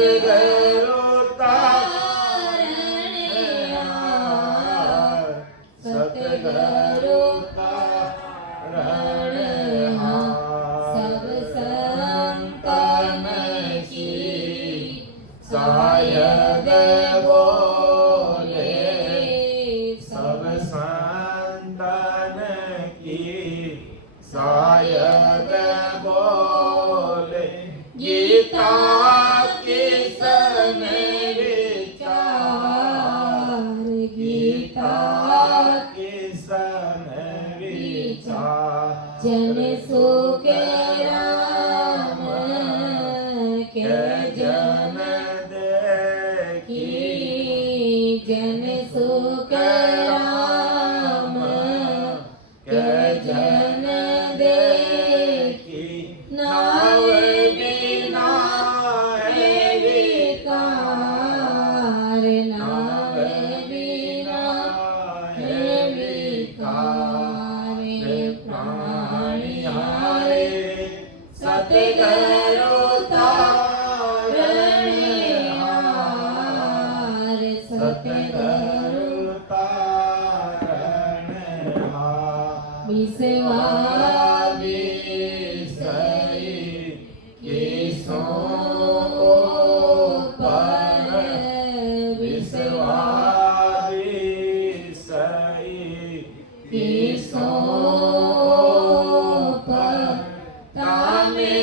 सतगुरु तारणहार, सतगुरु तारणहार। सब संतन की सायद बोले, सब संतन की सायद बोले। गीता किसन विचार, गीता किसन विचार। जन सुख राम के जन देखी, जन सुख राम के जन देखी। नाव बिना है विकार, नाव बिना है विकार। प्राणिहारे सतगुरु तारणहार, सतगुरु तारणहार। विश्वा विषयी किसो पर, विश्वा विषयी किसो पर। तामे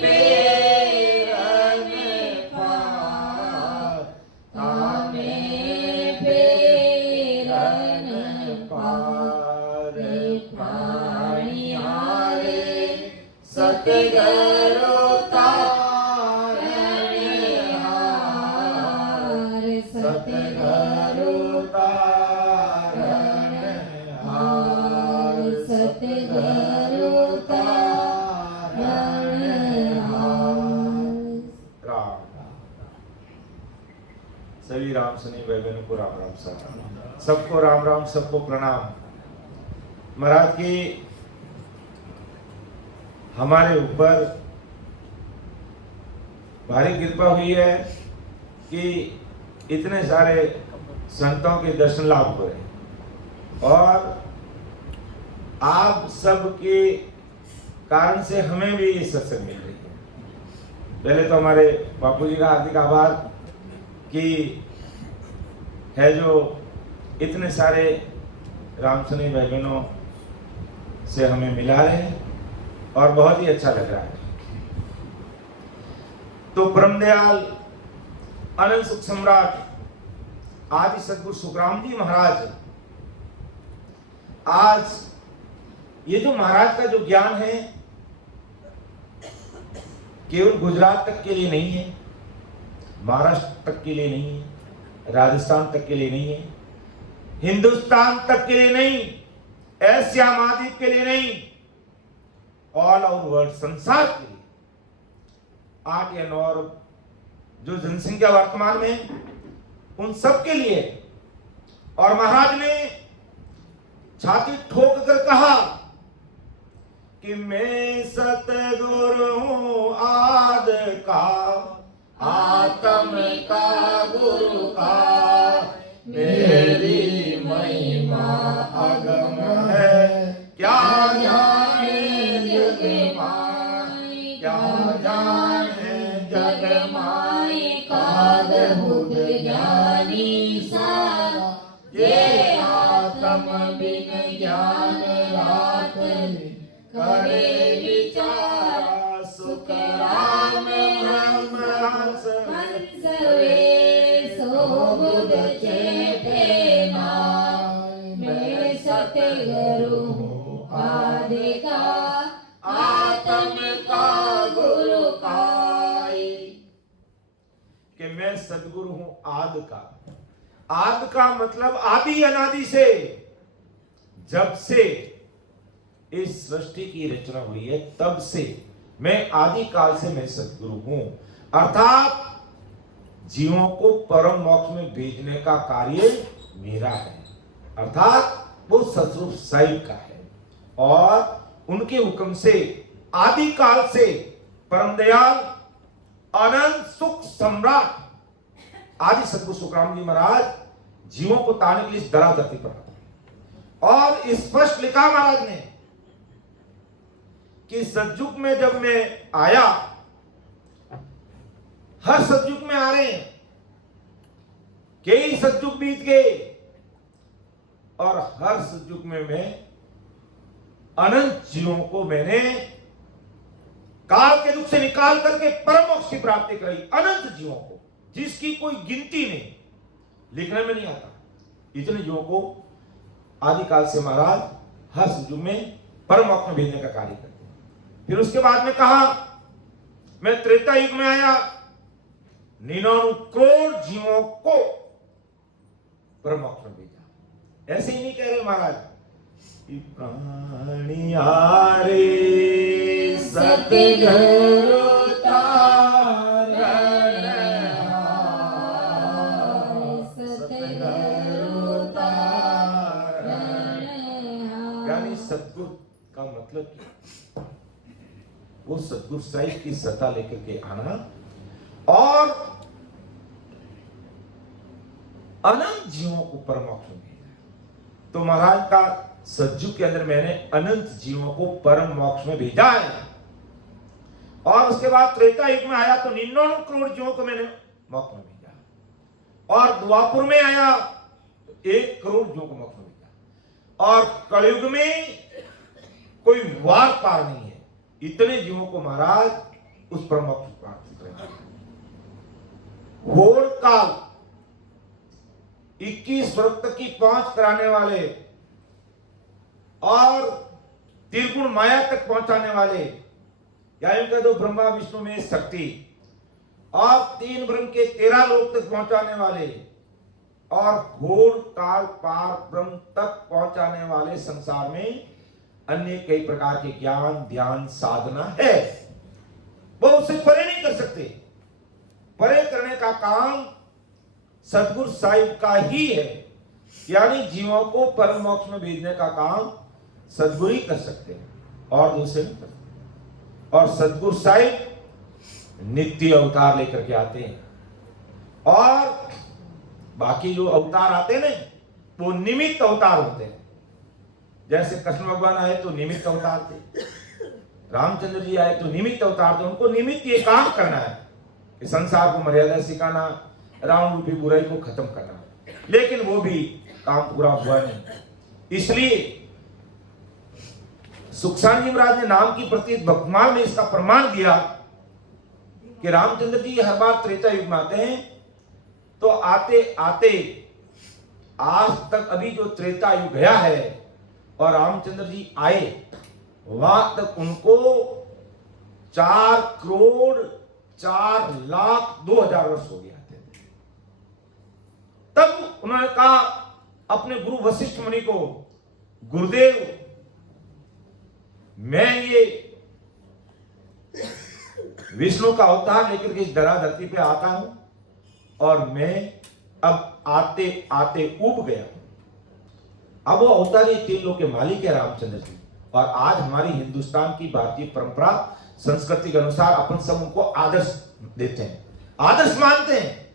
पेरन पार, तामे पेरन पार। प्राणिहारे सतगुरु तारणहार, सतगुरु तारणहार, सतगुरु तारणहार। राम। सभी राम सनी भाई बहनों को राम राम साहब, सबको राम राम, सबको प्रणाम। महाराज की हमारे ऊपर भारी कृपा हुई है कि इतने सारे संतों के दर्शन लाभ हुए और आप सबके कारण से हमें भी ये सत्संग मिल रही है। पहले तो हमारे बापू जी का हार्दिक आभार कि है जो इतने सारे रामसनी भाई बहनों से हमें मिला रहे हैं और बहुत ही अच्छा लग रहा है। तो परम दयाल अनंत सुख सम्राट आदि सदगुरु सुखराम जी महाराज, आज ये जो महाराज का जो ज्ञान है केवल गुजरात तक के लिए नहीं है, महाराष्ट्र तक के लिए नहीं है, राजस्थान तक के लिए नहीं है, हिंदुस्तान तक के लिए नहीं, एशिया महाद्वीप के लिए नहीं, ऑल ओवर वर्ल्ड, संसार के लिए 8 या 9 अरब जो जनसंख्या वर्तमान में उन सब के लिए। और महाराज ने छाती ठोक कर कहा कि मैं सतगुरु हूं आद का, आत्म का, गुरु का, मेरी महिमा अगम है। क्या जाने जग माई, क्या जाने जग माई, काद बुध ज्ञानी सारा, ये आत्म बिन ज्ञान रात करे विचारा। सुख राम ब्रह्म हंस हंसवे सो बुध चेते नाम। मैं सतगुरु हूँ आदि का, आत्म का, गुरु का। कि मैं सदगुरु हूं आदि का। आदि का मतलब आदि अनादि से, जब से इस सृष्टि की रचना हुई है तब से मैं आदि काल से मैं सदगुरु हूं। अर्थात जीवों को परम मोक्ष में भेजने का कार्य मेरा है, अर्थात वो सतरूप साहिब का है। और उनके हुक्म से आदि काल से परम दयाल अनंत सुख सम्राट आदि सदगुरु सुखराम जी महाराज जीवों को तारने के लिए इस धरा धरती पर आते हैं। और स्पष्ट लिखा महाराज ने कि सतयुग में जब मैं आया, हर सतयुग में आ रहे हैं, कई सतयुग बीत गए और हर सतयुग में मैं अनंत जीवों को मैंने काल के दुख से निकाल करके परम मोक्ष की प्राप्ति कराई। अनंत जीवों को, जिसकी कोई गिनती नहीं, लिखने में नहीं आता, इतने जीवों को आदिकाल से महाराज हर सतयुग में परम मोक्ष में भेजने का कार्य करते हैं। फिर उसके बाद में कहा मैं त्रेता युग में आया, 99 करोड़ जीवों को परम मोक्ष में भेजा। ऐसे ही नहीं कह रहे महाराज, प्राणी हारे सतगुरु यानी सतगुरु का मतलब क्या? वो सतगुरु साहिब की सत्ता लेकर के आना और अनंत जीवों को परम मोक्ष में भेजना। तो महाराज का सतयुग के अंदर मैंने अनंत जीवों को परम मोक्ष में भेजा है। और उसके बाद त्रेता युग में आया तो 99 करोड़ जीवों को मैंने मोक्ष में भेजा। और द्वापुर में आया तो 1 करोड़ जीवों को मोक्ष में भेजा। और कलयुग में कोई वार पार नहीं है, इतने जीवों को महाराज उस परम मोक्ष की प्राप्ति करेंगे। घोर काल 21 वर्ष तक की पहुंच कराने वाले और त्रिगुण माया तक पहुंचाने वाले, या यूं कह दो ब्रह्मा विष्णु में शक्ति, और 3 ब्रह्म के 13 लोक तक पहुंचाने वाले और घोर काल पार ब्रह्म तक पहुंचाने वाले संसार में अन्य कई प्रकार के ज्ञान ध्यान साधना है, वो उससे परे नहीं कर सकते। परे करने का काम सतगुरु साहिब का ही है, यानी जीवों को परम मोक्ष में भेजने का काम सतगुरु ही कर सकते हैं और दूसरे नहीं कर सकते। और सतगुरु साहिब नित्य अवतार लेकर के आते हैं, और बाकी जो अवतार आते हैं वो निमित्त अवतार होते हैं। जैसे कृष्ण भगवान आए तो निमित्त अवतार थे, रामचंद्र जी आए तो निमित्त अवतार थे। उनको निमित्त ये काम करना है कि संसार को मर्यादा सिखाना, राम रूपी बुराई को खत्म करना, लेकिन वो भी काम पूरा हुआ नहीं। इसलिए सुखसान जी महाराज ने नाम की प्रतीत भक्तमाल में इसका प्रमाण दिया कि रामचंद्र जी हर बार त्रेता युग में आते हैं, तो आते आते आज तक अभी जो त्रेता युग गया है और रामचंद्र जी आए वहां तक उनको 4 करोड़ 4 लाख 2,000 वर्ष हो गया थे। तब उन्होंने कहा अपने गुरु वशिष्ठ मुनि को, गुरुदेव मैं ये विष्णु का अवतार लेकर के इस धरा धरती पे आता हूं और मैं अब आते आते उब गया। अब वो अवतार ये 3 लोक के मालिक है रामचंद्र जी, और आज हमारी हिंदुस्तान की भारतीय परंपरा संस्कृति के अनुसार अपन सब उनको आदर्श देते हैं, आदर्श मानते हैं,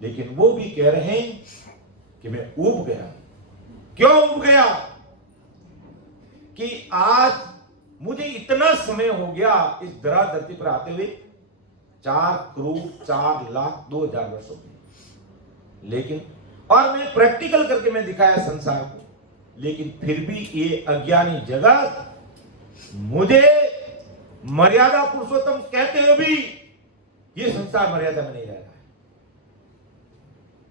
लेकिन वो भी कह रहे हैं कि मैं उब गया। क्यों उब गया? कि आज मुझे इतना समय हो गया इस धरा धरती पर आते हुए, 4 करोड़ 4 लाख 2,000 वर्ष हो गए, लेकिन और मैं प्रैक्टिकल करके मैं दिखाया संसार को, लेकिन फिर भी ये अज्ञानी जगत मुझे मर्यादा पुरुषोत्तम कहते हुए भी ये संसार मर्यादा में नहीं रह रहा है,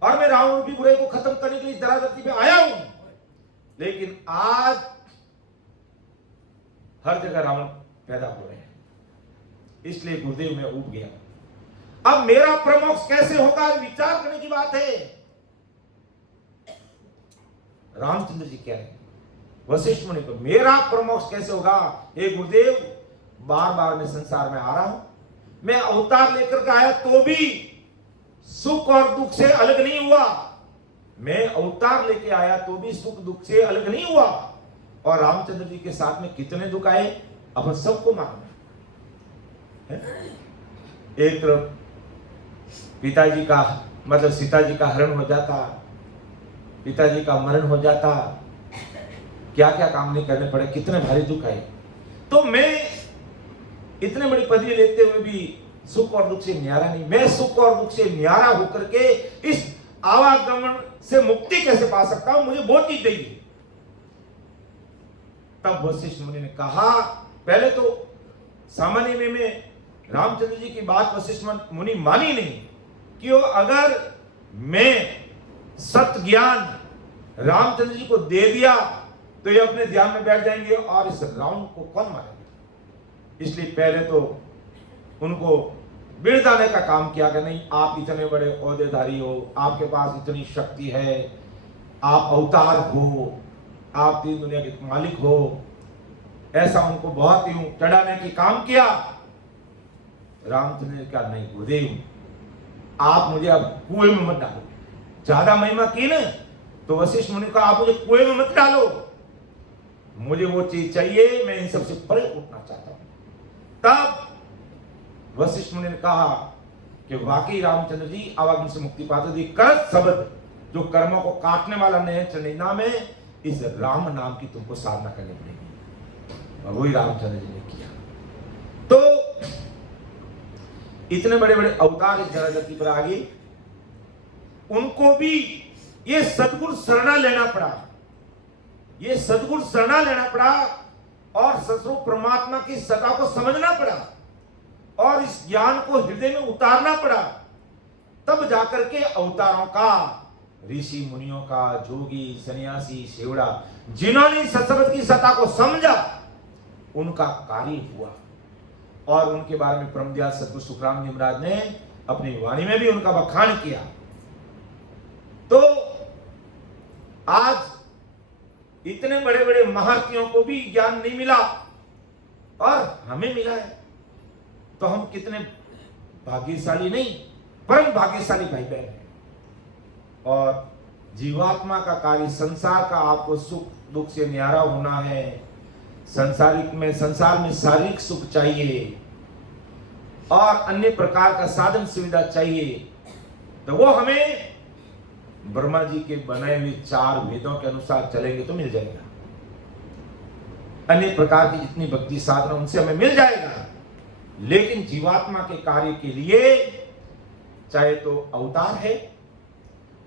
और मैं रावण रूपी बुराई को खत्म करने के लिए धरा धरती पे आया हूं, लेकिन आज हर जगह रावण पैदा हो रहे हैं। इसलिए गुरुदेव में उब गया। अब मेरा प्रमोक्ष कैसे होगा, विचार करने की बात है। रामचंद्र जी कह रहे हैं वशिष्ठ मुनि को, मेरा प्रमोक्ष कैसे होगा? हे गुरुदेव, बार बार मैं संसार में आ रहा हूं, मैं अवतार लेकर के आया तो भी सुख और दुख से अलग नहीं हुआ, मैं अवतार लेके आया तो भी सुख दुख से अलग नहीं हुआ। और रामचंद्र जी के साथ में कितने दुख आए अपन सबको मालूम है। एक तरफ पिताजी का मतलब सीता जी का हरण हो जाता, पिताजी का मरण हो जाता, क्या क्या काम नहीं करने पड़े, कितने भारी दुख आए। तो मैं इतने बड़ी पदवी लेते हुए भी सुख और दुख से न्यारा नहीं, मैं सुख और दुख से न्यारा होकर के इस आवागमन से मुक्ति कैसे पा सकता हूं, मुझे वो चीज चाहिए। तब वशिष्ठ मुनि ने कहा, पहले तो सामान्य में रामचंद्र जी की बात वशिष्ठ मुनि मानी नहीं कि अगर मैं सत्य ज्ञान रामचंद्र जी को दे दिया तो ये अपने ध्यान में बैठ जाएंगे और इस रावण को कौन मारेगा। इसलिए पहले तो उनको बिरदाने का काम किया कि नहीं, आप इतने बड़े ओहदेदारी हो, आपके पास इतनी शक्ति है, आप अवतार हो, आप तीन दुनिया के मालिक हो, ऐसा उनको बहुत ही चढ़ाने की काम किया। रामचंद्र ने कहा, नहीं गुरुदेव, आप मुझे अब कुएं में मत डालो, ज्यादा महिमा की ना। तो वशिष्ठ मुनि का, आप मुझे कुएं में मत डालो, मुझे वो चीज चाहिए, मैं इन सबसे परे उठना चाहता हूं। तब वशिष्ठ मुनि ने कहा कि वाकई रामचंद्र जी आवागमन से मुक्ति पाते थे। करत शब्द जो कर्मों को काटने वाला नहीं चरणिना में, इस राम नाम की तुमको साधना करनी पड़ेगी। और वही रामचंद्र जी ने किया। तो इतने बड़े बड़े अवतार इस धरती पर आ गए, उनको भी ये सदगुरु शरणा लेना पड़ा, ये सदगुरु शरणा लेना पड़ा और सदस्वरूप परमात्मा की सत्ता को समझना पड़ा और इस ज्ञान को हृदय में उतारना पड़ा। तब जाकर के अवतारों का, ऋषि मुनियों का, जोगी सन्यासी सेवड़ा, जिन्होंने सत्संग की सत्ता को समझा, उनका कार्य हुआ। और उनके बारे में परमदयाल सद्गुरु सुखराम जी महाराज ने अपनी वाणी में भी उनका बखान किया। तो आज इतने बड़े बड़े महारथियों को भी ज्ञान नहीं मिला और हमें मिला है, तो हम कितने भाग्यशाली नहीं, परम भाग्यशाली भाई बहन हैं। और जीवात्मा का कार्य, संसार का आपको सुख दुख से न्यारा होना है, संसार में शारीरिक सुख चाहिए और अन्य प्रकार का साधन सुविधा चाहिए, तो वो हमें ब्रह्मा जी के बनाए हुए 4 वेदों के अनुसार चलेंगे तो मिल जाएगा। अन्य प्रकार की जितनी भक्ति साधना उनसे हमें मिल जाएगा। लेकिन जीवात्मा के कार्य के लिए चाहे तो अवतार है,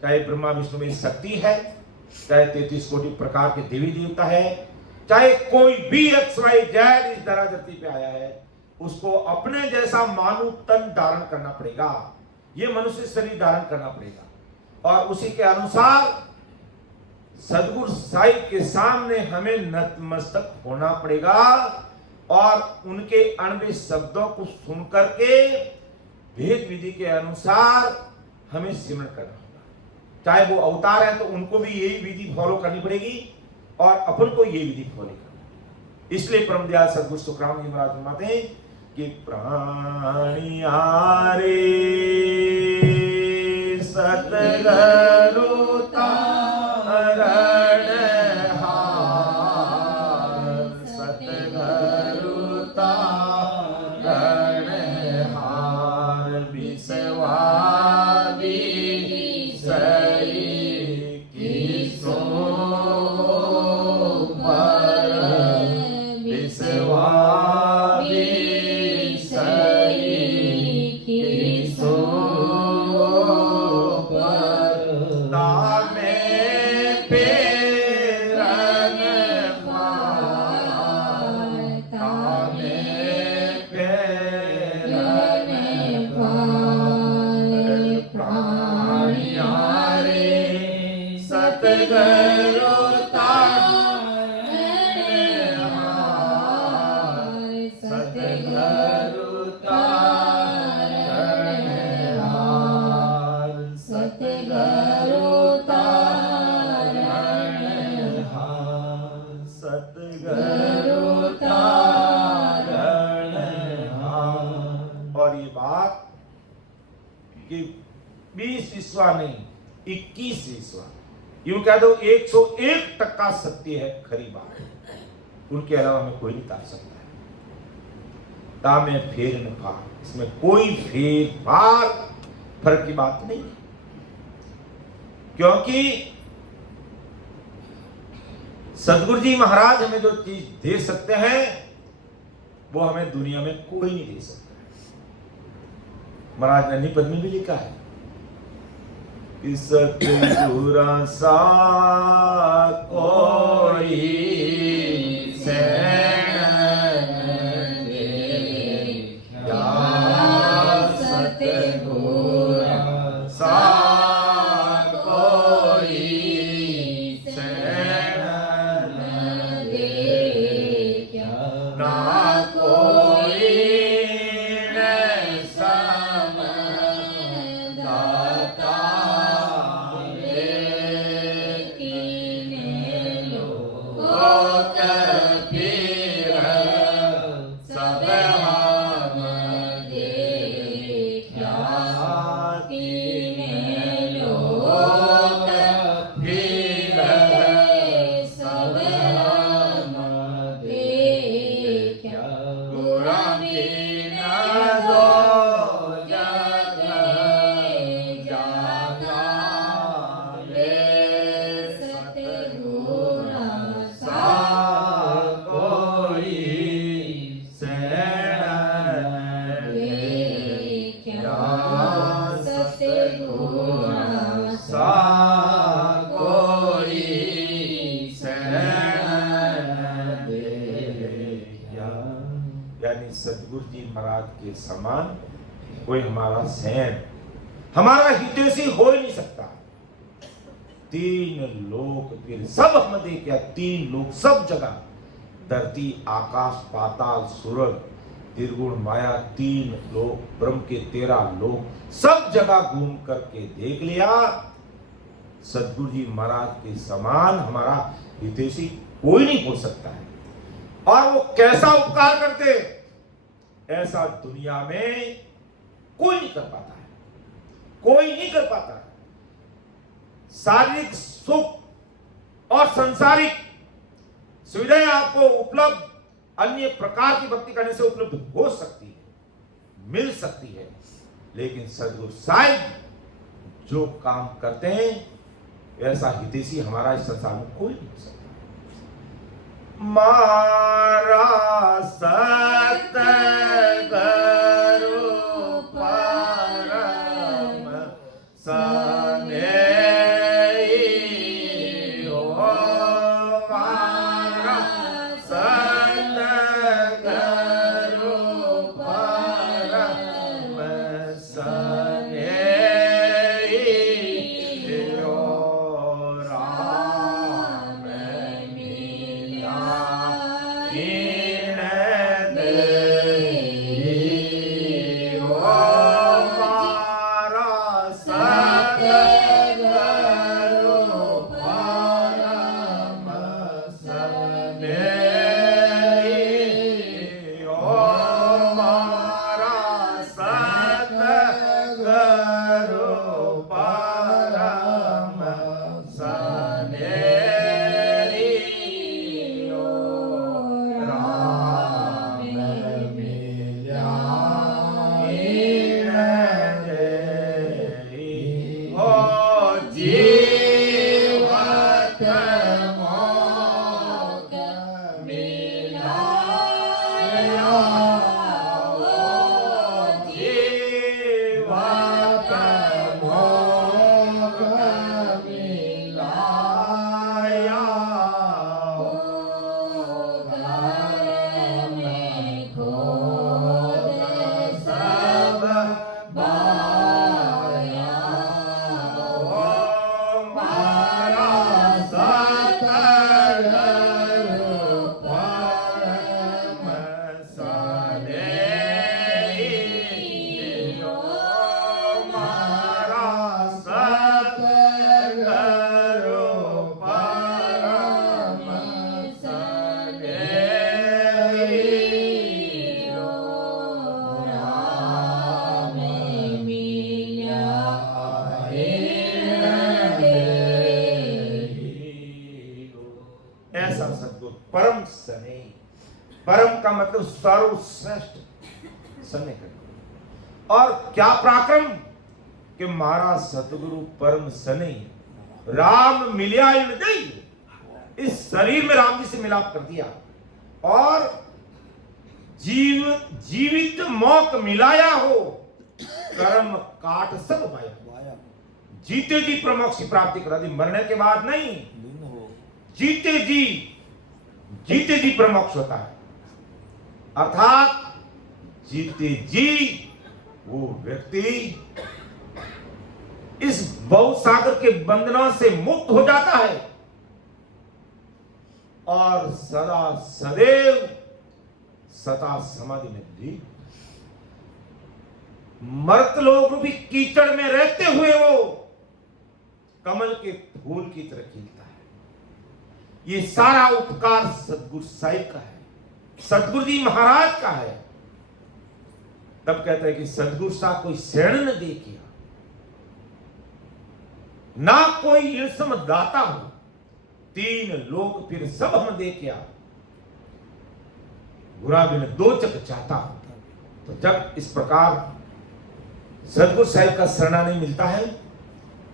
चाहे ब्रह्मा विष्णु में शक्ति है, चाहे 33 कोटि प्रकार के देवी देवता है, चाहे कोई भी XYZ इस धरती पे आया है, उसको अपने जैसा मानव तन धारण करना पड़ेगा, ये मनुष्य शरीर धारण करना पड़ेगा और उसी के अनुसार सदगुरु साहिब के सामने हमें नतमस्तक होना पड़ेगा और उनके अणबे शब्दों को सुन करके भेद विधि के अनुसार हमें सिमरण करना होगा। चाहे वो अवतार है तो उनको भी यही विधि फॉलो करनी पड़ेगी और अपन को यही विधि फॉलो करना। इसलिए परमदयाल सद्गुरु सुखराम जी महाराज फरमाते हैं कि प्राणियारे सतगुरु तारण हार, सतगुरु तारण हार, विश्वासी सही की सो पर, विश्वासी सही की सो कि 20 ईस्वा नहीं 21 ईस्वा, यूं कह दो 101% सत्य है, खरी बात है, उनके अलावा हमें कोई नहीं तार सकता है। तामे फेर न फार, इसमें कोई फेर फार फर्क की बात नहीं है, क्योंकि सदगुरु जी महाराज हमें जो चीज दे सकते हैं वो हमें दुनिया में कोई नहीं दे सकता। महाराज ने पद में भी लिखा है कि सतगुरु सा कोई सैन या सतगुरु सा कोई सैन ना कोई सतगुरु जी महाराज के समान कोई हमारा सैन, हमारा हितैषी हो ही नहीं सकता। तीन लोक फिर सब हम देखा, तीन लोक सब जगह, धरती आकाश पाताल सूरज त्रिगुण माया, तीन लोक ब्रह्म के 13 लोक, सब जगह घूम करके देख लिया। सतगुरु जी महाराज के समान हमारा हितैषी कोई नहीं हो सकता है। और वो कैसा उपकार करते, ऐसा दुनिया में कोई नहीं कर पाता है, कोई नहीं कर पाता है। शारीरिक सुख और सांसारिक सुविधाएं आपको उपलब्ध अन्य प्रकार की भक्ति करने से उपलब्ध हो सकती है, मिल सकती है, लेकिन सदगुरु साहिब जो काम करते हैं ऐसा हितैषी हमारा इस संसार में कोई नहीं हो सकता। मारा सतगुरु परम सनेही हो, मारा सतगुरु परम सनेही हो, राम मिला परम सनेही, परम का मतलब सर्वश्रेष्ठ, सने कर। और क्या पराक्रम कि महाराज सतगुरु परम सने राम मिलिया इन दई, इस शरीर में राम जी से मिलाप कर दिया और जीवित मौक मिलाया हो, कर्म काट सब पाया। जीते जी प्रमोक्ष की प्राप्ति करा दी, मरने के बाद नहीं, जीते जी प्रमोक्ष होता है। अर्थात जीते जी वो व्यक्ति इस भवसागर के बंधनों से मुक्त हो जाता है और सदा सदैव सता समाधि में भी मर्त लोग भी कीचड़ में रहते हुए वो कमल के फूल की तरह खिलता है। ये सारा उपकार सतगुरु साहिब का है, सतगुरु जी महाराज का है। तब कहते हैं कि सतगुरु सा कोई शरण न दे किया, ना कोई इल्सम दाता हो, तीन लोक फिर सब हम दे किया, बुरा बिन दो चक चाहता। तो जब इस प्रकार सतगुरु साहिब का शरणा नहीं मिलता है,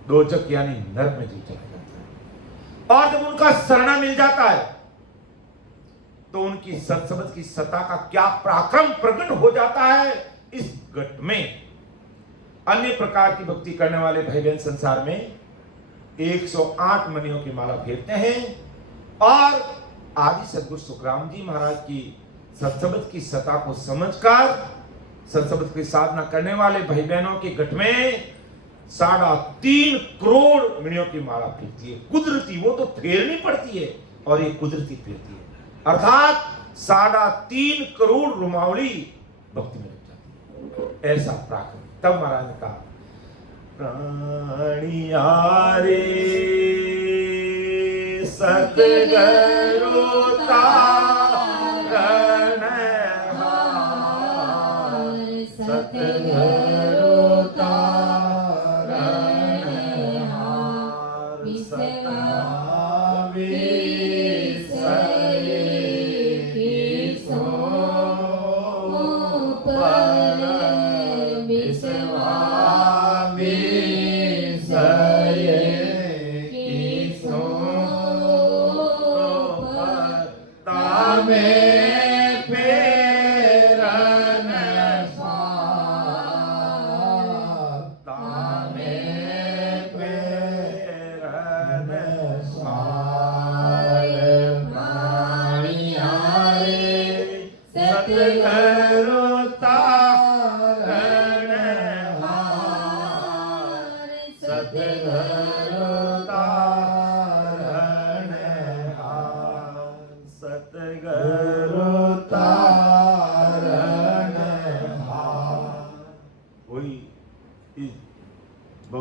दो चक यानी नरक में जीव चला जाता है। और जब उनका शरणा मिल जाता है तो उनकी सत्संगत की सत्ता का क्या पराक्रम प्रकट हो जाता है। इस घट में अन्य प्रकार की भक्ति करने वाले भाई बहन संसार में 108 मणियों की माला फेरते हैं और आदि सदगुरु सुखराम जी महाराज की सत्संगत की सत्ता को समझकर सत्संगत की साधना करने वाले भाई बहनों के घट में 3.5 करोड़ मणियों की माला फेरती है। कुदरती, वो तो फेरनी पड़ती है और ये कुदरती फेरती है। अर्थात 3.5 करोड़ रुमावली भक्ति में लग जाती है। ऐसा पराक्रम। तब महाराज ने कहा, प्राणिया रे सतगुरु तारण हार, सतगुरु तारण हार, सदा विसरे की सो पर विसवा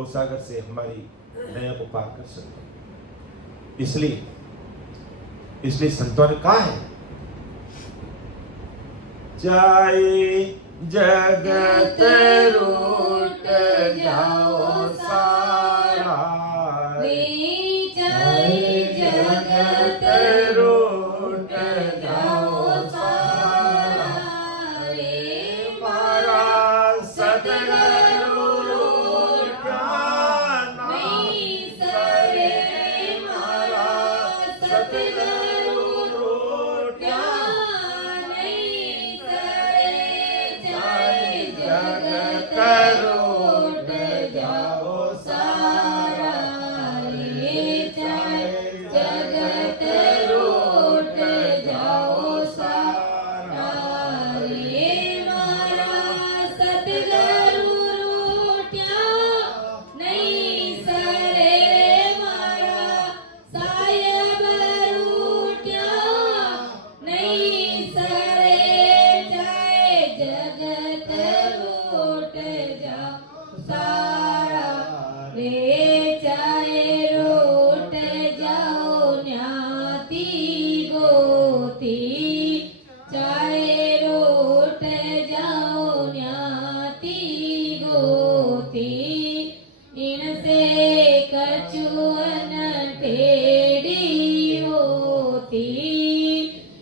सागर से हमारी नया को पार कर सकते हैं। इसलिए संतों ने कहा है, चाहे जगत रूठ जाओ सारा, चाहे जगत रूठ जाओ सारा, मारा सतगुरु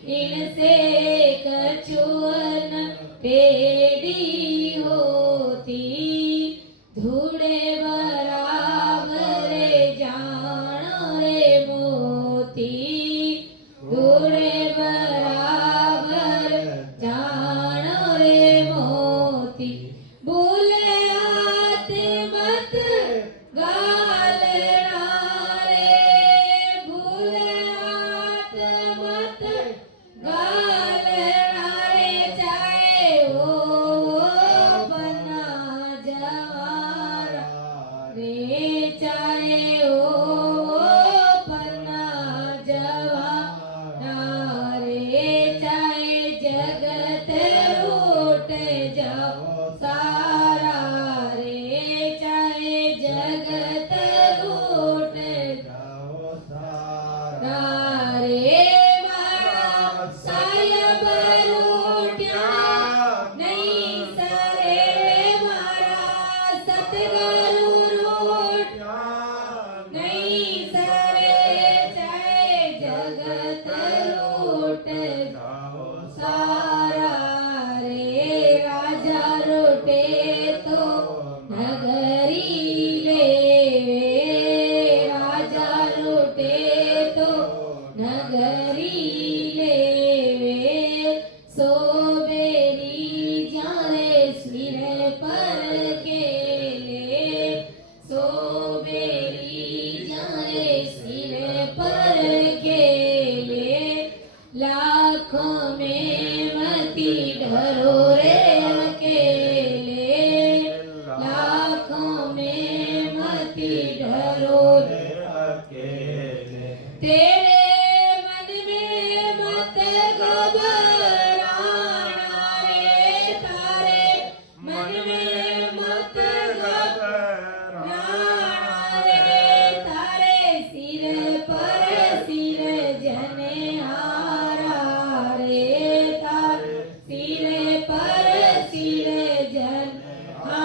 इनसे कछुअन टेढ़ी धूड़े बराबर जान रे मोती, धूड़े बराबर जान रे मोती, भूले हाथ मत गालना रे, भूले हाथ मत गालना रे, चाहे हो बना जवारा रे, चाहे हो बना जवारा रे, चाहे जगत रूठ जाओ सारा रे, चाहे जगत रूठ जाओ सारा रे, मारा सायब रूठ्या नहीं सरे, मारा सतगुरु रूठ्या नहीं सरे, चाहे जगत रूठ जाओ सारा रे, राजा रूठे तो नगरी लेवे, राजा रूठे तो नगरी लेवे, सोबेरी जारे सिर पर केले, सोबेरी जारे सिर पर केले, लाखों में मती डरो रे अकेले, लाखों में मती डरो रे अकेले, तेरे मन में मत घबराना रे, तारे मन में मत घबराना रे, तारे सिर पर सिर जनहारा रे, तारे सिर पर सिर जनहारा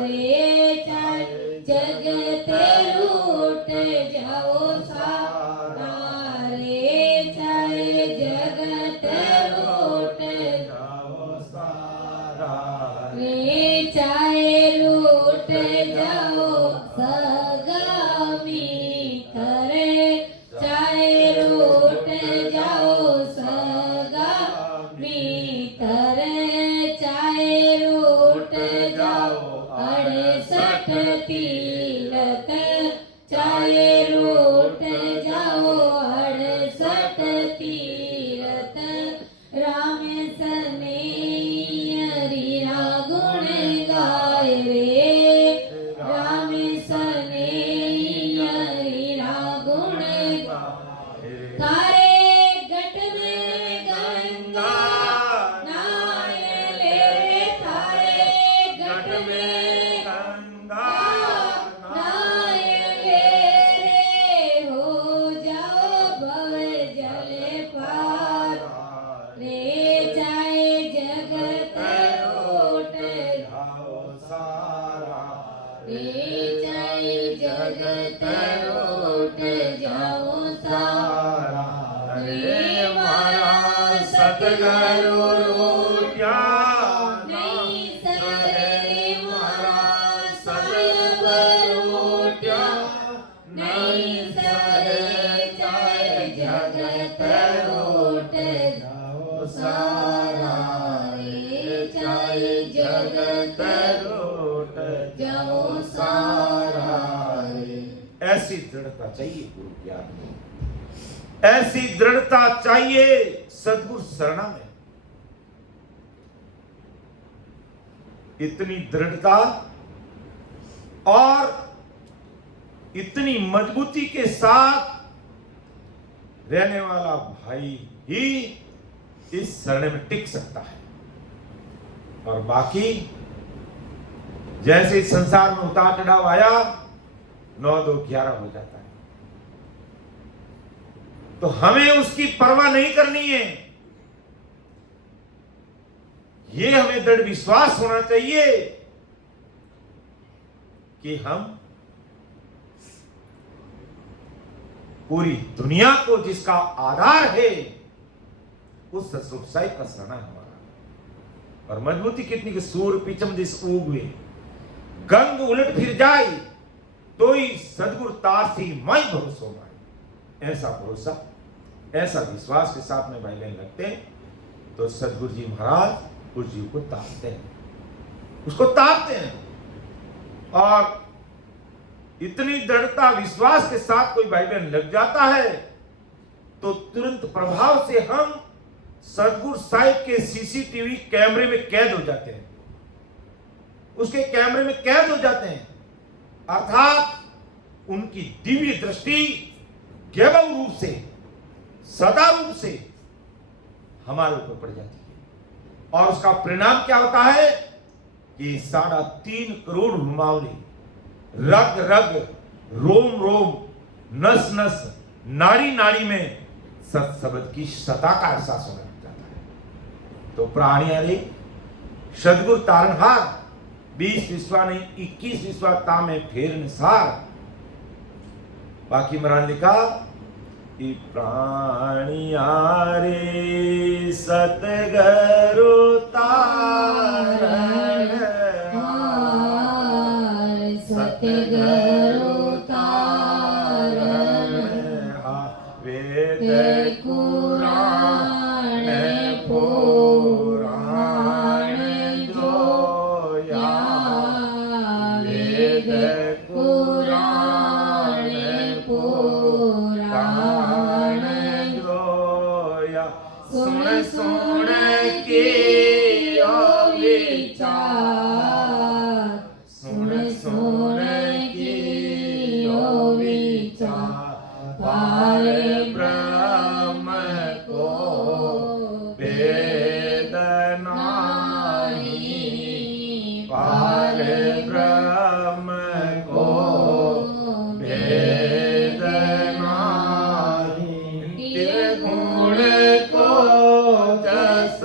रे, चाहे जगत रूठ जाओ सारा रे, चाहे जगत रूठ जाओ सारा रे, चाहे रूठ जाओ सगामी करे, चाहे रूठ जाओ सगामी करे, चाहे रूठ जाओ 68 तीरथ, चाहे रूठ जाओ 68 तीरथ, राम सने हरिरा गुण गाय रे, राम सने हरिरा गुण तारे घट में गंगा नाय ले, तारे घट में गंगा नाय ले, हो जाओ भव जल पार रे, चाहे जगत रूठ जाओ सारा रे, चाहे जगत रूठ जाओ सारा रे, मारा सतगुरु रूठ्या नहीं सरे, मारा सायब रूठ्या नहीं सरे, चाहे जगत रूठ जाओ सारा रे, चाहे जगत रूठ जाओ सारा रे। ऐसी दृढ़ता चाहिए गुरु ज्ञान में, ऐसी दृढ़ता चाहिए सद्गुरु शरणा में। इतनी दृढ़ता और इतनी मजबूती के साथ रहने वाला भाई ही इस शरण में टिक सकता है, और बाकी जैसे इस संसार में उतार चढ़ाव आया 9 2 11 हो जाता है, तो हमें उसकी परवाह नहीं करनी है। ये हमें दृढ़ विश्वास होना चाहिए कि हम पूरी दुनिया को जिसका आधार है उस ससुरसाई का शरण है हमारा। और मजबूती कितनी कि सूर पिचम दिस उग हुए गंग उलट फिर जाए तो ही सदगुरु तार से मैं भरोसा माए। ऐसा भरोसा, ऐसा विश्वास के साथ में भाई बहन लगते तो सदगुरु जी महाराज उस जीव को ताकते हैं, उसको ताकते हैं। और इतनी दृढ़ता विश्वास के साथ कोई भाई बहन लग जाता है तो तुरंत प्रभाव से हम सदगुरु साहिब के सीसीटीवी कैमरे में कैद हो जाते हैं, उसके कैमरे में कैद हो जाते हैं। अर्थात उनकी दिव्य दृष्टि केवल रूप से, सदा रूप से हमारे ऊपर पड़ जाती है। और उसका परिणाम क्या होता है कि 3.5 करोड़ रुमावली रग रग, रोम रोम, नस नस, नाड़ी नाड़ी में सत शब्द की सता का एहसास होने लग जाता है। तो प्राणी हरि सदगुरु तारणहार 20 विश्वा नहीं 21 विश्वाता में फेर निसार। बाकी महाराज लिखा कि प्राणी हरि सतगुरु तारण सतगुरु तारण वेद पुराण पुराण जोया वेद पुराण पुराण जोया सुन सुन के विचार सुन सुन के विचार पार ब्रह्म को वेद नाही, पार ब्रह्म को वेद नाही। त्रिगुण को जस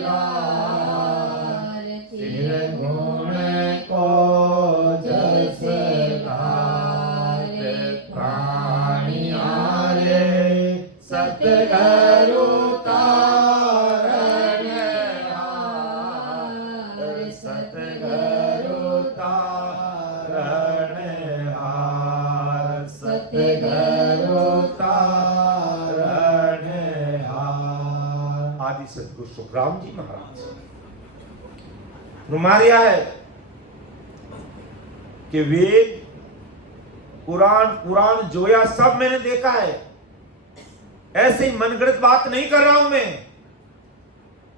लार, त्रिगुण को जस लार। प्राणी आरे सतगुरु तारण हार, सतगुरु तारण हार, सतगुरु तारण हार। आदि सतगुरु सुखराम जी महाराज नुमारिया है कि वेद कुरान पुराण जोया सब मैंने देखा है। ऐसे ही मनगढ़ंत बात नहीं कर रहा हूं मैं,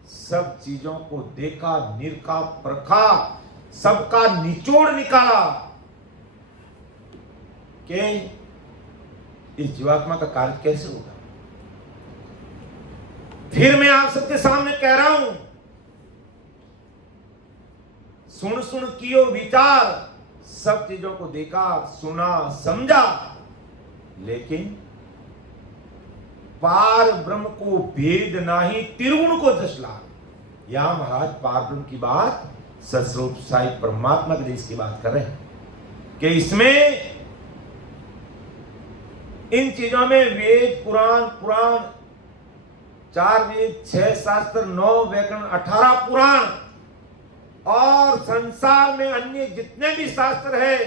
सब चीजों को देखा, निरखा, परखा, सबका निचोड़ निकाला कि इस जीवात्मा का कार्य कैसे होगा। फिर मैं आप सबके सामने कह रहा हूं, सुन सुन कियो विचार, सब चीजों को देखा, सुना, समझा, लेकिन पार ब्रह्म को भेद नाही, त्रिगुण को दशला। यहां महाराज पार ब्रह्म की बात सस्वरूप साई परमात्मा के देश की बात कर रहे हैं कि इसमें इन चीजों में वेद पुराण, पुराण 4 वेद 6 शास्त्र 9 व्याकरण 18 पुराण और संसार में अन्य जितने भी शास्त्र है,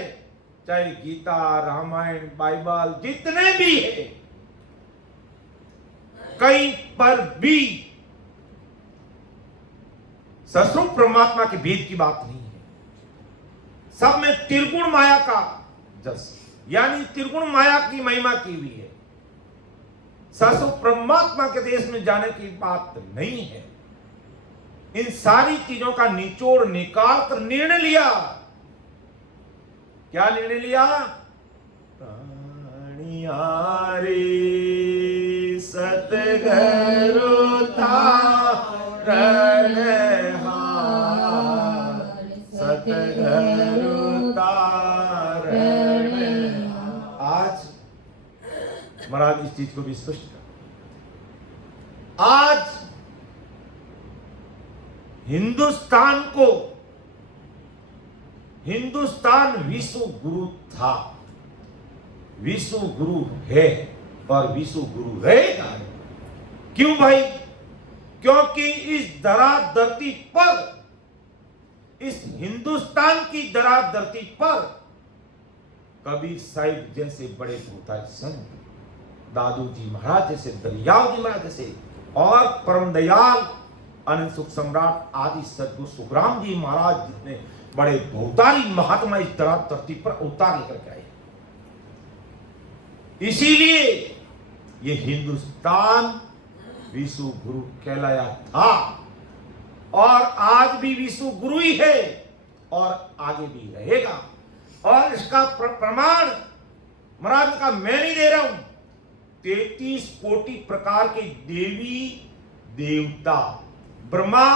चाहे गीता, रामायण, बाइबल, जितने भी है, कहीं पर भी सस्वरूप परमात्मा के भेद की बात नहीं है। सब में त्रिगुण माया का जस, यानी त्रिगुण माया की महिमा की हुई है। सस्वरूप परमात्मा के देश में जाने की बात नहीं है। इन सारी चीजों का निचोड़ निकाल कर निर्णय लिया। क्या निर्णय लिया? प्राणियारे सतगुरु तारण हार, सतगुरु तारण। आज महाराज इस चीज को भी स्पष्ट कर, आज हिंदुस्तान को, हिंदुस्तान विश्व गुरु था, विश्व गुरु है और विश्व गुरु रहेगा। क्यों भाई? क्योंकि इस धरा धरती पर इस हिंदुस्तान की दरा धरती पर कबीर साहिब जैसे बड़े भूताई संत, दादू जी महाराज जैसे, दरियाव जी महाराज जैसे, और परम दयाल अनंत सुख सम्राट आदि सदगुरु सुखराम जी महाराज जितने बड़े भूतारी महात्मा इस दरा धरती पर अवतार लेकर के आए। इसीलिए ये हिंदुस्तान विश्व गुरु कहलाया था और आज भी विश्व गुरु ही है और आगे भी रहेगा। और इसका प्रमाण महाराज का मैं नहीं दे रहा हूं, 33 कोटि प्रकार के देवी देवता, ब्रह्मा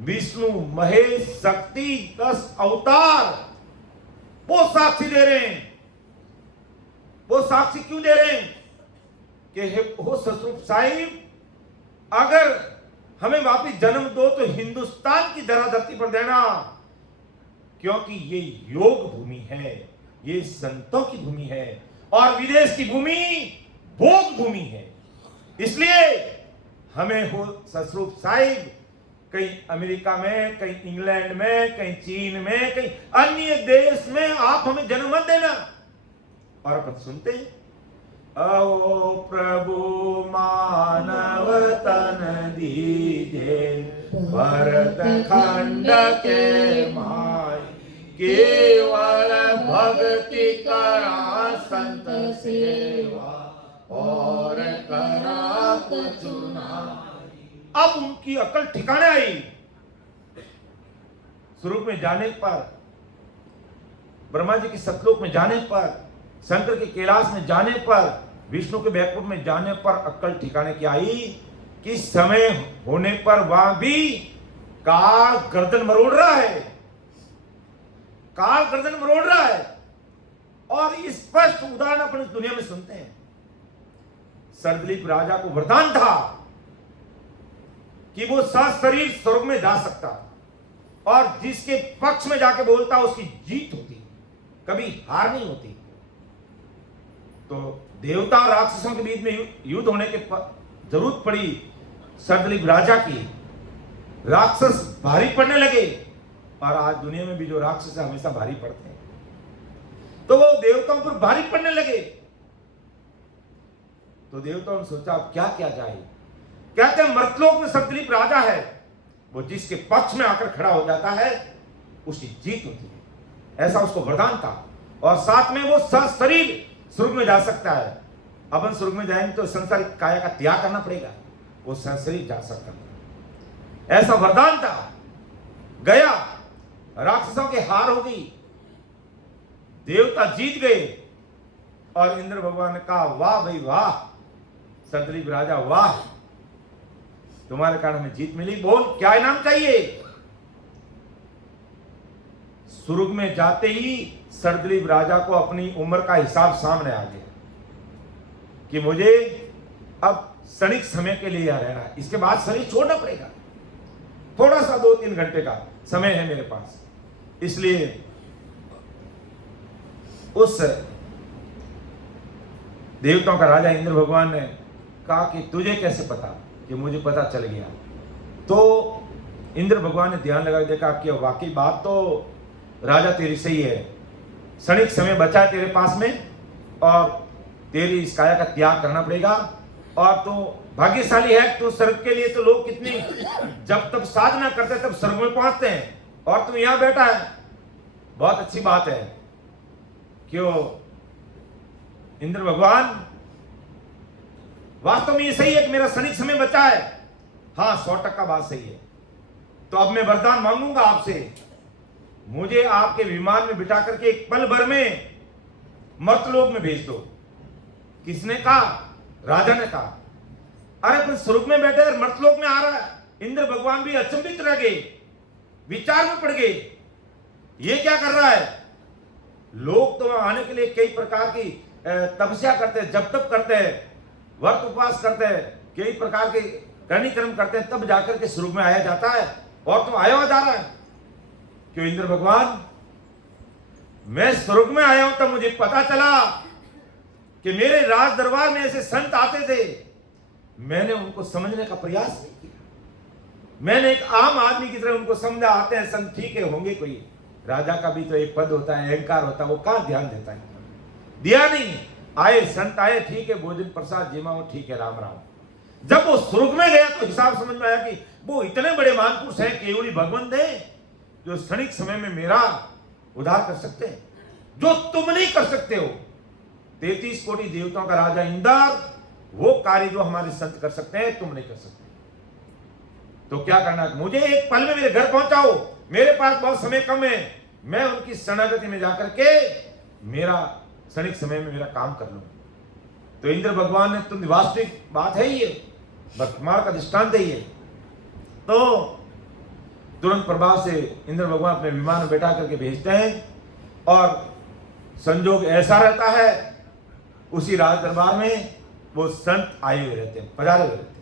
विष्णु महेश शक्ति 10 अवतार वो साक्षी दे रहे हैं। वो साक्षी क्यों दे रहे हैं कि हो सतरूप साहिब, अगर हमें वापिस जन्म दो तो हिंदुस्तान की धरा धरती पर देना, क्योंकि ये योग भूमि है, ये संतों की भूमि है और विदेश की भूमि भोग भूमि है। इसलिए हमें हो सतरूप साहिब कहीं अमेरिका में, कहीं इंग्लैंड में, कहीं चीन में, कहीं अन्य देश में आप हमें जन्म मत देना। और अपन सुनते हैं, ओ प्रभु मानव तन दीजे, भरत खंड के माय, केवल भक्ति करा संत सेवा, और करा चुना। अब उनकी अकल ठिकाने आई। स्वरूप में जाने पर, ब्रह्मा जी के सतलोक में जाने पर, शंकर के कैलाश में जाने पर, विष्णु के बैकुंठ में जाने पर अक्कल ठिकाने की आई कि समय होने पर वहां भी काल गर्दन मरोड़ रहा है, काल गर्दन मरोड़ रहा है। और स्पष्ट उदाहरण अपन इस दुनिया में सुनते हैं। सरदलीप राजा को वरदान था कि वो सशरीर स्वर्ग में जा सकता और जिसके पक्ष में जाके बोलता उसकी जीत होती, कभी हार नहीं होती। तो देवता और राक्षसों के बीच में युद्ध होने के जरूरत पड़ी सरदलीप राजा की, राक्षस भारी पड़ने लगे। और आज दुनिया में भी जो राक्षस है हमेशा भारी पड़ते हैं, तो वो देवताओं पर भारी पड़ने लगे। तो देवताओं ने सोचा अब क्या किया जाए। कहते हैं मर्तलोक में सरदलीप राजा है, वो जिसके पक्ष में आकर खड़ा हो जाता है उसकी जीत होती है, ऐसा उसको वरदान था। और साथ में वो सशरीर स्वर्ग में जा सकता है। अपन स्वर्ग में जाएंगे तो संसारिक काया का त्याग करना पड़ेगा, वो सशरीर जा सकता है, ऐसा वरदान था। गया, राक्षसों की हार हो गई, देवता जीत गए। और इंद्र भगवान ने कहा वाह भाई वाह सरदलीप राजा वाह, तुम्हारे कारण हमें जीत मिली, बोल क्या इनाम चाहिए। स्वर्ग में जाते ही सरदलीप राजा को अपनी उम्र का हिसाब सामने आ गया कि मुझे अब क्षणिक समय के लिए यहाँ रहना है, इसके बाद शरीर छोड़ना पड़ेगा। थोड़ा सा 2-3 घंटे का समय है मेरे पास। इसलिए उस देवताओं का राजा इंद्र भगवान ने कहा कि तुझे कैसे पता, कि मुझे पता चल गया। तो इंद्र भगवान ने ध्यान लगा देखा कि वाकई बात तो राजा तेरी सही है, क्षणिक समय बचा है तेरे पास में और तेरी इस काया का त्याग करना पड़ेगा। और तू भाग्यशाली है, तू स्वर्ग के लिए तो लोग कितनी जब तब साधना करते तब स्वर्ग में पहुंचते हैं और तू यहां बैठा है, बहुत अच्छी बात है। क्यों इंद्र भगवान, वास्तव में ये सही है कि मेरा क्षणिक समय बचा है, हाँ 100% बात सही है। तो अब मैं वरदान मांगूंगा आपसे, मुझे आपके विमान में बिठा करके एक पल भर में मर्तलोक में भेज दो। किसने कहा? राजा ने कहा। अरे पर स्वर्ग में बैठे मर्तलोक में आ रहा है। इंद्र भगवान भी अचंभित रह गए, विचार में पड़ गए, ये क्या कर रहा है। लोग तो आने के लिए कई प्रकार की तपस्या करते हैं, जप तप करते हैं, व्रत उपवास करते हैं, कई प्रकार के करनी कर्म करते हैं, तब जाकर के स्वर्ग में आया जाता है और तुम आया हुआ जा रहा है। क्यों इंद्र भगवान, मैं स्वर्ग में आया हूं तब मुझे पता चला कि मेरे राज दरबार में ऐसे संत आते थे, मैंने उनको समझने का प्रयास नहीं किया। मैंने एक आम आदमी की तरह उनको समझा, आते हैं संत, ठीक है होंगे, कोई राजा का भी तो एक पद होता है, अहंकार होता है, वो कहां ध्यान देता है? दिया नहीं। आए संत आए, ठीक है, भोजन प्रसाद जिमाओ, ठीक है, राम राम। जब वो स्वर्ग में गया तो हिसाब समझ में आया कि वो इतने बड़े महापुरुष हैं, केवली भगवंत है जो क्षणिक समय में मेरा उद्धार कर सकते हैं, जो तुम नहीं कर सकते हो। 33 कोटि देवताओं का राजा इंद्र, वो कार्य जो हमारे संत कर सकते हैं, तुम नहीं कर सकते। तो क्या करना है? मुझे एक पल में मेरे घर पहुंचाओ, मेरे पास बहुत समय कम है, मैं उनकी शरणागति में जाकर के मेरा क्षणिक समय में मेरा काम कर लूं। तो इंद्र भगवान ने, तुम वास्तविक बात है ये, वर्तमान का दृष्टांत है ये। तो तुरंत प्रभाव से इंद्र भगवान अपने विमान में बैठा करके भेजते हैं, और संजोग ऐसा रहता है उसी राज दरबार में वो संत आए हुए रहते हैं, पधारे हुए रहते हैं,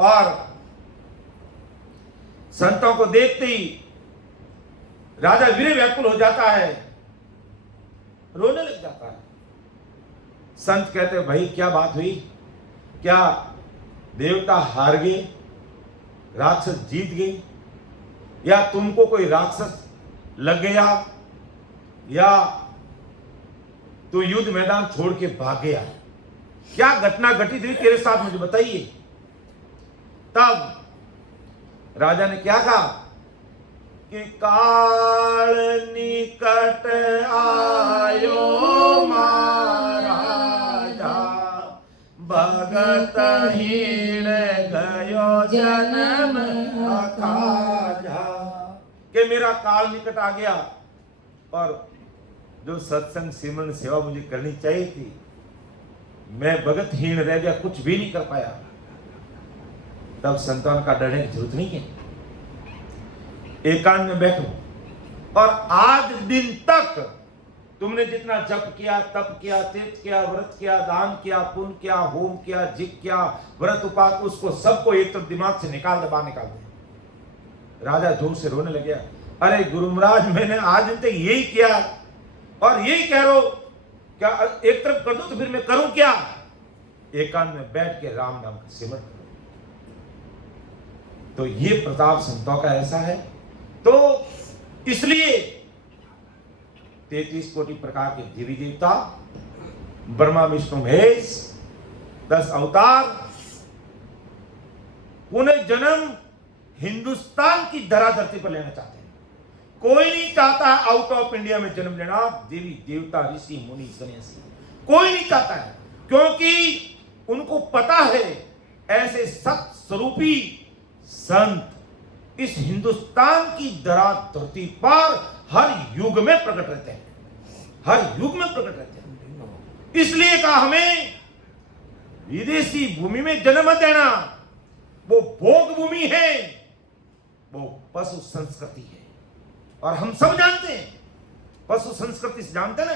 और संतों को देखते ही राजा वीर व्याकुल हो जाता है, रोने लग जाता है। संत कहते हैं, भाई क्या बात हुई? क्या देवता हार गए, राक्षस जीत गए, या तुमको कोई राक्षस लग गया, या तू युद्ध मैदान छोड़ के भाग गया? क्या घटना घटित हुई तेरे साथ, मुझे बताइए। तब राजा ने क्या कहा कि काल निकट आयो महाराजा, भगत हीण गयो जन्म अकाजा। कि मेरा काल निकट आ गया, और जो सत्संग सिमरन सेवा मुझे करनी चाहिए थी, मैं भगतहीन रह गया, कुछ भी नहीं कर पाया। तब संतान का डरने की जरूरत नहीं है, एकांत में बैठो, और आज दिन तक तुमने जितना जप किया, तप किया, तीर्थ किया, व्रत किया, दान किया, पुण्य किया, होम किया, जिक किया, व्रत उपास, उसको सबको एक तरफ दिमाग से निकाल दे, बाहर निकाल दे। राजा जोर से रोने लगे, अरे गुरु महाराज, मैंने आज दिन तक यही किया और यही कह रहे हो, क्या एक तरफ कर दो तो फिर मैं करूं क्या? एकांत में बैठ के राम नाम का सिमरन करो। तो ये प्रताप संतों का ऐसा है। तो इसलिए 33 कोटि प्रकार के देवी देवता, ब्रह्मा विष्णु महेश, 10 अवतार, पुनः जन्म हिंदुस्तान की धरा धरती पर लेना चाहते हैं। कोई नहीं चाहता आउट ऑफ इंडिया में जन्म लेना, देवी देवता, ऋषि मुनि सन्यासी, कोई नहीं चाहता है, क्योंकि उनको पता है ऐसे सत स्वरूपी संत इस हिंदुस्तान की धरा धरती पर हर युग में प्रकट रहते हैं, हर युग में प्रकट रहते हैं। इसलिए कहा हमें विदेशी भूमि में जन्म मत देना, वो भोग भूमि है, वो पशु संस्कृति है। और हम सब जानते हैं पशु संस्कृति से, जानते हैं ना,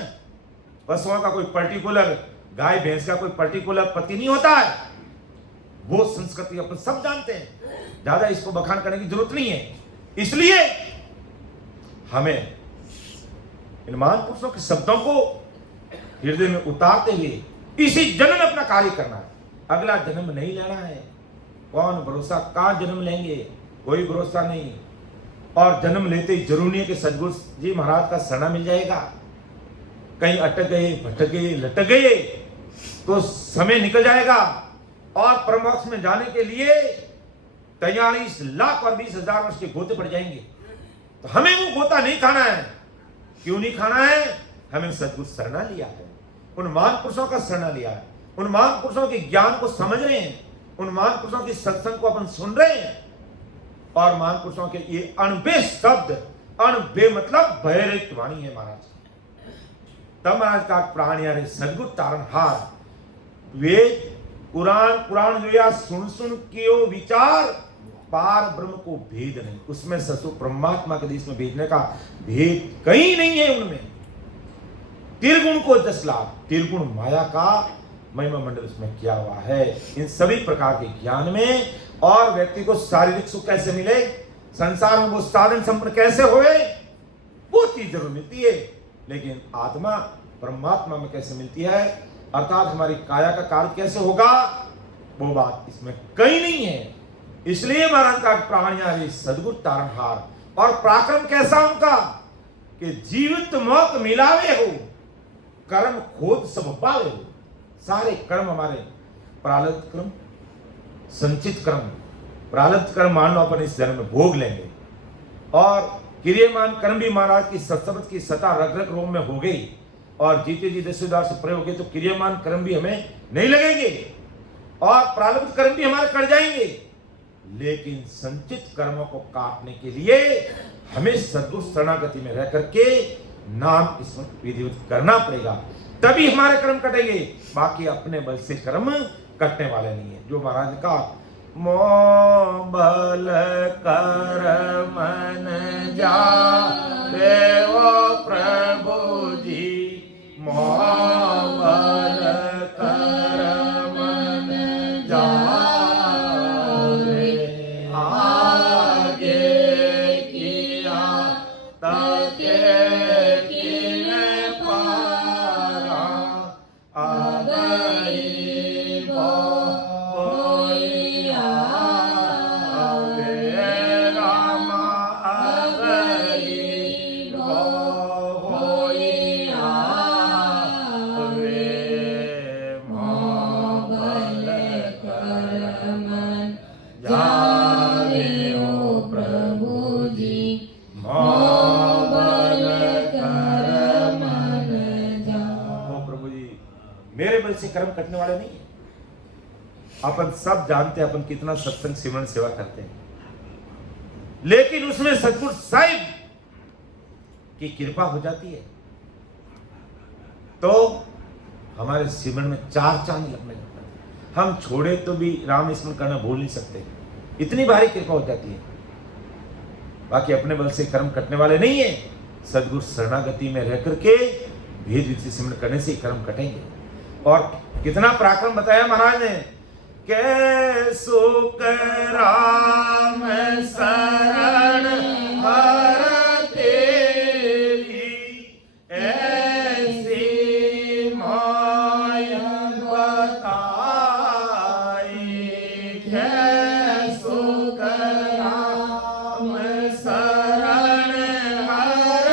पशुओं का कोई पर्टिकुलर, गाय भैंस का कोई पर्टिकुलर पति नहीं होता है, वो संस्कृति अपन सब जानते हैं, ज्यादा इसको बखान करने की जरूरत नहीं है। इसलिए हमें इन महान पुरुषों के शब्दों को हृदय में उतारते हुए इसी जन्म में अपना कार्य करना है, अगला जन्म नहीं लेना है। कौन भरोसा, कहां जन्म लेंगे, कोई भरोसा नहीं। और जन्म लेते ही जरूरी नहीं है कि सदगुरु जी महाराज का शरण मिल जाएगा। कहीं अटक गए, भटक गए, लटक गए तो समय निकल जाएगा, और परमोक्ष में जाने के लिए 43 लाख और 20,000 वर्ष के गोते पड़ जाएंगे। तो हमें वो गोता नहीं खाना है। क्यों नहीं खाना है? हमें सदगुरु शरणा लिया है, उन महान पुरुषों का शरणा लिया है, उन महान पुरुषों के ज्ञान को समझ रहे हैं, उन महान पुरुषों की सत्संग को अपन सुन रहे हैं, और महान पुरुषों के ये अणबे शब्द, अणबे मतलब भयरहित वाणी है महाराज। तब महाराज का प्राण यारे सदगुरु तारणहार, वेद पुराण जो या सुन सुन कियो विचार, पार ब्रह्म को भेद नहीं। उसमें ससु परमात्मा के देश में भेजने का भेद कहीं नहीं है। उनमें त्रिगुण को 10 लाख, त्रिगुण माया का महिमा मंडल उसमें किया हुआ है। इन सभी प्रकार के ज्ञान में, और व्यक्ति को शारीरिक सुख कैसे मिले, संसार में वो साधन संपन्न कैसे होए, वो चीज जरूर मिलती है, लेकिन आत्मा परमात्मा में कैसे मिलती है, अर्थात हमारी काया का कार्य कैसे होगा, वो बात इसमें कहीं नहीं है। इसलिए महाराज का प्राणियारी सदगुरु तारणहार। और पराक्रम कैसा उनका कि जीवित मौत मिलावे हो, कर्म खोद सब पावे हो। सारे कर्म हमारे प्रारब्ध कर्म, संचित कर्म, प्रारब्ध कर्म मान लो अपन इस जन्म में भोग लेंगे, और क्रियमान कर्म भी महाराज की सत्सबत की सता रग रग रोम में हो गई, और जीते जी दस्युदार से परे हो गए, तो क्रियमान कर्म भी हमें नहीं लगेंगे और प्रारब्ध कर्म भी हमारे कट जाएंगे। लेकिन संचित कर्मों को काटने के लिए हमें सद्गुरु शरणागति में रह करके नाम स्मरण विधिवत करना पड़ेगा, तभी हमारे कर्म कटेंगे। बाकी अपने बल से कर्म कटने वाले नहीं है। जो महाराज ने कहा, मोह बल कर मन जावे वो प्रभु जी, मोह बल कर मन जावे, आगे किया तके किन पारा, आगई मेरे बल से कर्म कटने वाले नहीं है। अपन सब जानते हैं अपन कितना सत्संग सिमरन सेवा करते हैं, लेकिन उसमें सतगुरु साहिब की कृपा हो जाती है तो हमारे सिमरन में चार चांद लगने लगता है। हम छोड़े तो भी राम स्मरण करना भूल नहीं सकते, इतनी भारी कृपा हो जाती है। बाकी अपने बल से कर्म कटने वाले नहीं है। सदगुरु शरणागति में रह करके भेद विधि सिमरन करने से ही कर्म कटेंगे। और कितना पराक्रम बताया महाराज ने, के सुख राम शरण हर तेरी, ऐसी माया बताई, के सुख राम शरण हर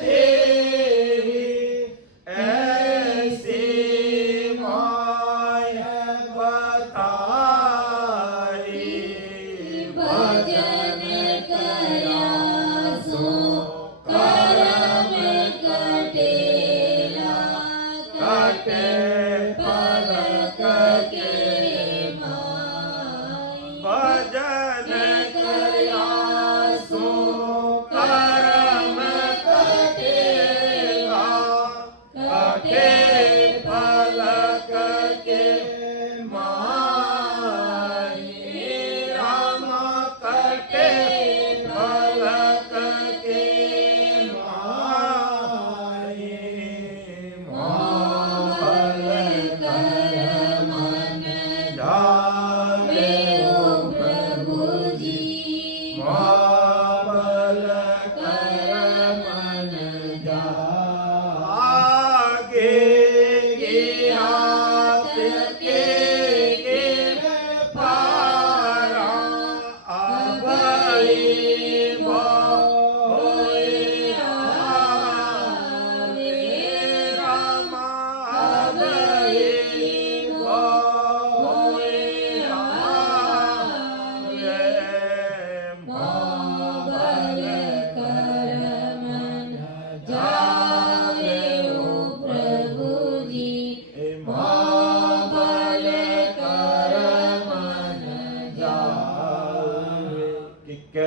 तेरी, ऐसी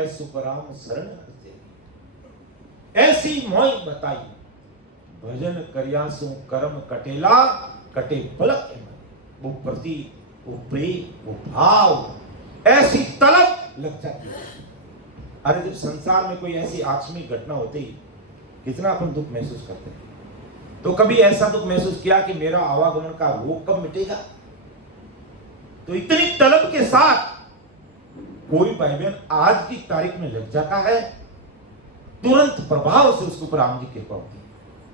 सुखराम शरण करते, ऐसी मोई बताई, भजन करियासु कर्म कटेला, कटे पलक के मन। वो प्रति, वो प्रेम, वो भाव, ऐसी तलब लग जाती है। अरे जब संसार में कोई ऐसी आकस्मिक घटना होती, कितना अपन दुख महसूस करते हैं। तो कभी ऐसा दुख महसूस किया कि मेरा आवागमन का रोग कब मिटेगा? तो इतनी तलब के साथ कोई भाई बहन आज की तारीख में लग जाता है, तुरंत प्रभाव से उसके ऊपर राम जी की कृपा होती है।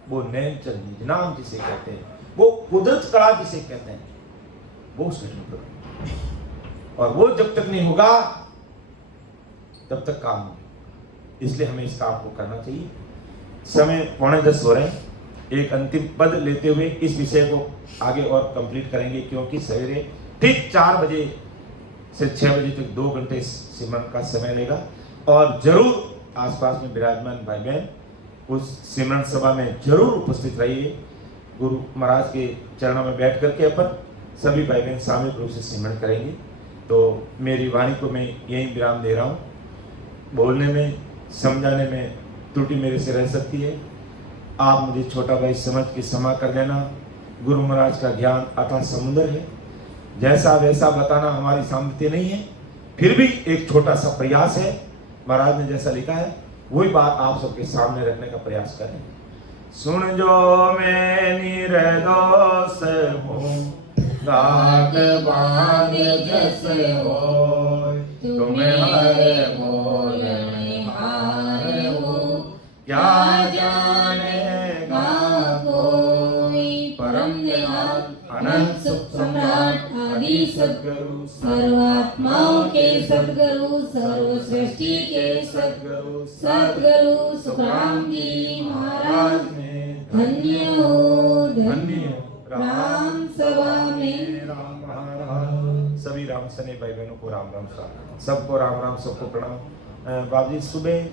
वो नैन चल निजनाम जिसे कहते हैं, वो कुदरत कला जिसे कहते हैं, वो उस घटना पर। और वो जब तक नहीं होगा तब तक काम नहीं। इसलिए हमें इस काम को करना चाहिए। समय 9:45 हो रहे हैं। एक अंतिम पद लेते हुए इस विषय को आगे और कंप्लीट करेंगे, क्योंकि सवेरे ठीक 4 बजे से 6 बजे तक 2 घंटे सिमरन का समय लेगा। और जरूर आसपास में विराजमान भाई बहन उस सिमरन सभा में जरूर उपस्थित रहिए। गुरु महाराज के चरणों में बैठ करके अपन सभी भाई बहन सामूहिक रूप से सिमरन करेंगे। तो मेरी वाणी को मैं यहीं विराम दे रहा हूँ। बोलने में समझाने में त्रुटि मेरे से रह सकती है, आप मुझे छोटा भाई समझ के क्षमा कर देना। गुरु महाराज का ज्ञान अथाह समुद्र है, जैसा वैसा बताना हमारी सामर्थ्य नहीं है, फिर भी एक छोटा सा प्रयास है। महाराज ने जैसा लिखा है वही बात आप सबके सामने रखने का प्रयास करें। सुन जो मैं निर्दोष हूँ, घाट बांध जैसे हो, तुम्हें हर बोलने हार हो, क्या जानेगा कोई। परम दयाल अनंत सुख सम्राट आदि सद्गुरु, सर्वात्माओं के सद्गुरु, सर्व सृष्टि के सद्गुरु, सद्गुरु सुखराम जी महाराज ने धन्य हो, धन्य हो राम सभा में। राम महाराज सभी राम सने भाई बहनों को राम राम, सबको राम राम, सबको प्रणाम। बाबू जी सुबह